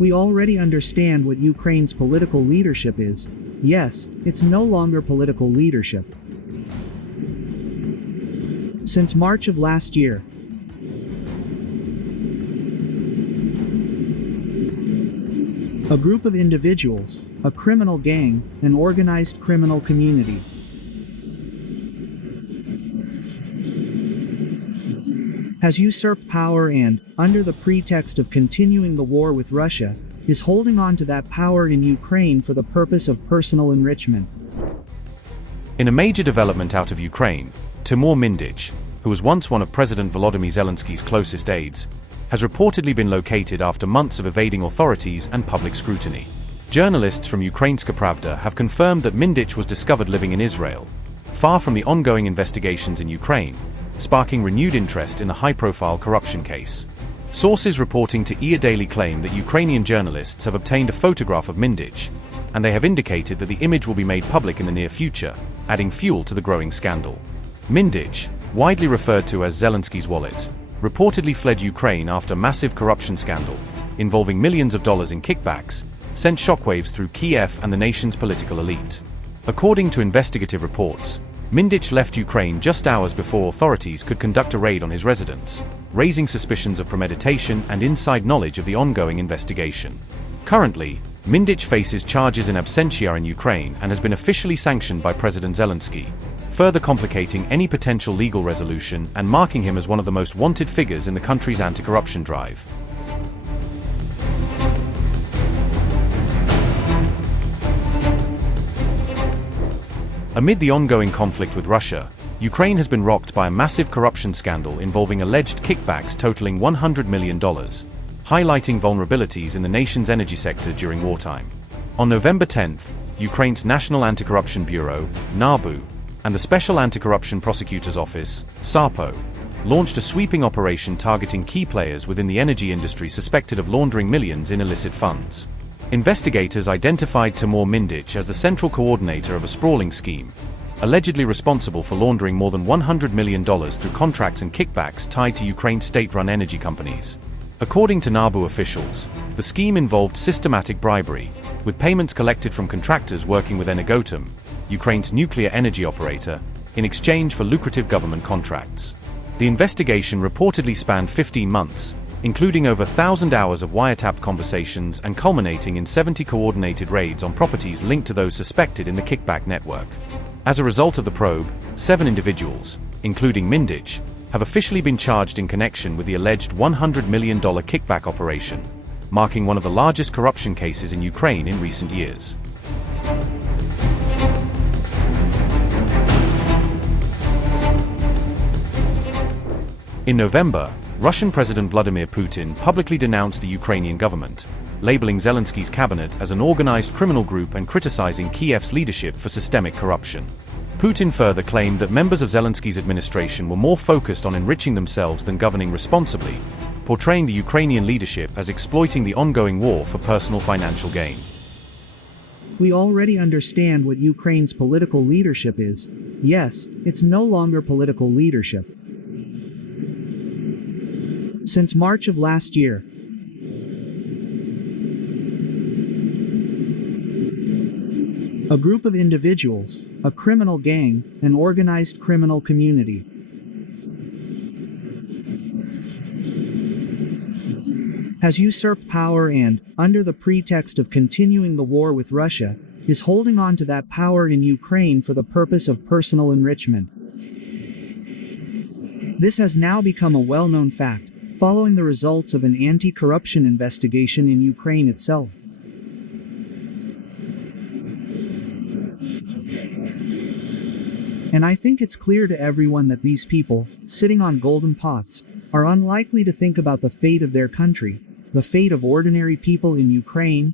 We already understand what Ukraine's political leadership is. Yes, it's no longer political leadership. Since March of last year, a group of individuals, a criminal gang, an organized criminal community, has usurped power and, under the pretext of continuing the war with Russia, is holding on to that power in Ukraine for the purpose of personal enrichment. In a major development out of Ukraine, Timur Mindich, who was once one of President Volodymyr Zelensky's closest aides, has reportedly been located after months of evading authorities and public scrutiny. Journalists from Ukrainska Pravda have confirmed that Mindich was discovered living in Israel, far from the ongoing investigations in Ukraine, sparking renewed interest in the high-profile corruption case. Sources reporting to EA Daily claim that Ukrainian journalists have obtained a photograph of Mindich, and they have indicated that the image will be made public in the near future, adding fuel to the growing scandal. Mindich, widely referred to as Zelensky's wallet, reportedly fled Ukraine after massive corruption scandal, involving millions of dollars in kickbacks, sent shockwaves through Kyiv and the nation's political elite. According to investigative reports, Mindich left Ukraine just hours before authorities could conduct a raid on his residence, raising suspicions of premeditation and inside knowledge of the ongoing investigation. Currently, Mindich faces charges in absentia in Ukraine and has been officially sanctioned by President Zelensky, further complicating any potential legal resolution and marking him as one of the most wanted figures in the country's anti-corruption drive. Amid the ongoing conflict with Russia, Ukraine has been rocked by a massive corruption scandal involving alleged kickbacks totaling $100 million, highlighting vulnerabilities in the nation's energy sector during wartime. On November 10th, Ukraine's National Anti-Corruption Bureau, NABU, and the Special Anti-Corruption Prosecutor's Office, SAPO, launched a sweeping operation targeting key players within the energy industry suspected of laundering millions in illicit funds. Investigators identified Timur Mindich as the central coordinator of a sprawling scheme, allegedly responsible for laundering more than $100 million through contracts and kickbacks tied to Ukraine's state-run energy companies. According to NABU officials, the scheme involved systematic bribery, with payments collected from contractors working with Energoatom, Ukraine's nuclear energy operator, in exchange for lucrative government contracts. The investigation reportedly spanned 15 months, including over 1,000 hours of wiretapped conversations and culminating in 70 coordinated raids on properties linked to those suspected in the kickback network. As a result of the probe, 7 individuals, including Mindich, have officially been charged in connection with the alleged $100 million kickback operation, marking one of the largest corruption cases in Ukraine in recent years. In November, Russian President Vladimir Putin publicly denounced the Ukrainian government, labeling Zelensky's cabinet as an organized criminal group and criticizing Kyiv's leadership for systemic corruption. Putin further claimed that members of Zelensky's administration were more focused on enriching themselves than governing responsibly, portraying the Ukrainian leadership as exploiting the ongoing war for personal financial gain. We already understand what Ukraine's political leadership is. Yes, it's no longer political leadership. Since March of last year, a group of individuals, a criminal gang, an organized criminal community, has usurped power and, under the pretext of continuing the war with Russia, is holding on to that power in Ukraine for the purpose of personal enrichment. This has now become a well-known fact, following the results of an anti-corruption investigation in Ukraine itself. And I think it's clear to everyone that these people, sitting on golden pots, are unlikely to think about the fate of their country, the fate of ordinary people in Ukraine,